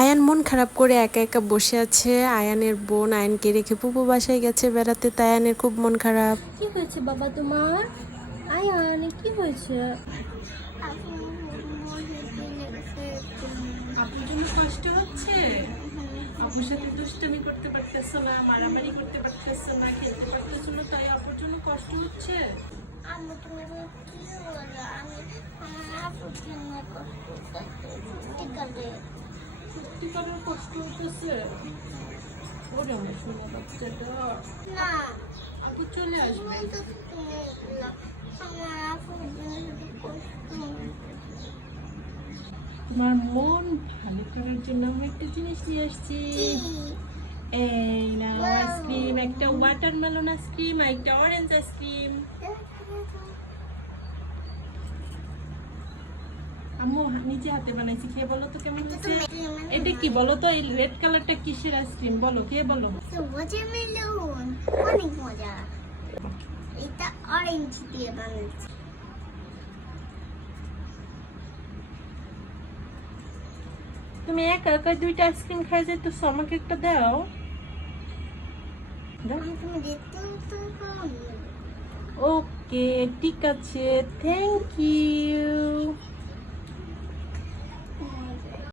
আয়ান মন খারাপ করে একা একা বসে আছে। আয়ানের বোন আয়ানকে রেখে পুপু বাসায় গেছে বেড়াতে, তাই আয়ানের খুব মন খারাপ। কি হয়েছে বাবা তোমার? আয়ান কি হয়েছে? আপুর জন্য কষ্ট হচ্ছে? আপুর সাথে দুষ্টামি করতে পারতেছো না, মারামারি করতে পারতেছো না, খেলতে পারতেছো না, তাই আপুর জন্য কষ্ট হচ্ছে? আম্মু তুমি কি বলো? আমি আমার আপুর জন্য কষ্ট করতে সত্যিকারের কষ্ট হতেছে? ওরে আমার সোনা বাচ্চাটা, না আপু চলে আসবে। তুমি আমার আপুর জন্য কষ্ট। তোমার মন ভালো করার জন্য আমি একটা জিনিস নিয়ে আসছি। এই নাও আইসক্রিম, একটা ওয়াটারমেলন আইসক্রিম আর একটা অরেঞ্জ আইসক্রিম। আম্মু নিজে হাতে বানাইছি, খেয়ে বলো তো কেমন হয়েছে। এটা কি বলো তো, এই রেড কালারটা কিসের আইসক্রিম বলো, খেয়ে বলো। ওয়াটারমেলন অনেক মজা। এটা অরেঞ্জ দিয়ে বানাচ্ছি। তুমি একা একা দুইটা আইসক্রিম খাই যেতেছো, আমাকে একটা দাও। তুমি দেখতে তো পারো। ওকে ঠিক আছে, থ্যাংক ইউ।